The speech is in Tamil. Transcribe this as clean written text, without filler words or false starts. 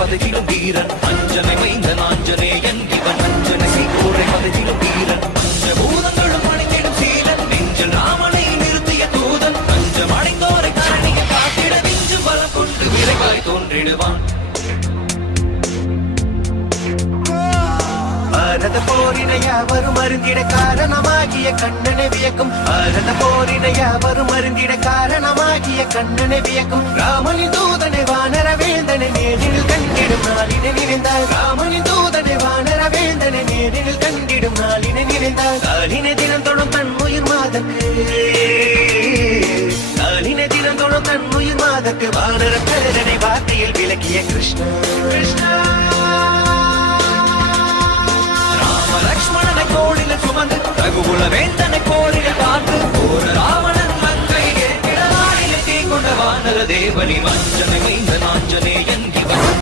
பதகிலும் வீரன் அஞ்சனை மைந்தன் ஆஞ்சநேயன் இவன் அஞ்சனை சீகோரை பதகிலும் வீரன் பஞ்சபூதங்களும் அணிந்திடும் சீலன் நெஞ்சில் ராமனை நிறுத்திய தூதன் பஞ்சம் அடைந்தோரை கரணியை காத்திட நெஞ்சும் பலம் கொண்டு விரைவாய் தோன்றிடுவான் பாரத போரினை யாவரும் அருந்திட காரணமாகிய கண்ணனை வியக்கும் பாரத போரினை யாவரும் அருந்திட காரணமாகிய கண்ணனை வியக்கும் ராமனின் தூதனை வானர வேந்தனை நேரில் கண்டிடும் நாளினை நினைந்தால் ராமனின் தூதனை வானர வேந்தனை நேரில் கண்டிடும் நாளினை நினைந்தால் காலினை தினம் தொடும் தன் உயிர் மாதக்கு காலினை தினம் தொடும் தன் உயிர் மாதக்கு வானர பேரனை வார்த்தையில் விளக்கிய கிருஷ்ணா கிருஷ்ணா லக்ஷ்மணனை கோடில சுமந்து ரகுகுல வேந்தனை கோடில பார்த்து போர ராவணன் மங்கை ஏற்கிட நாளில தீ கொண்ட வானர தேவனி மஞ்சனை மைந்த நாஞ்சனேயன்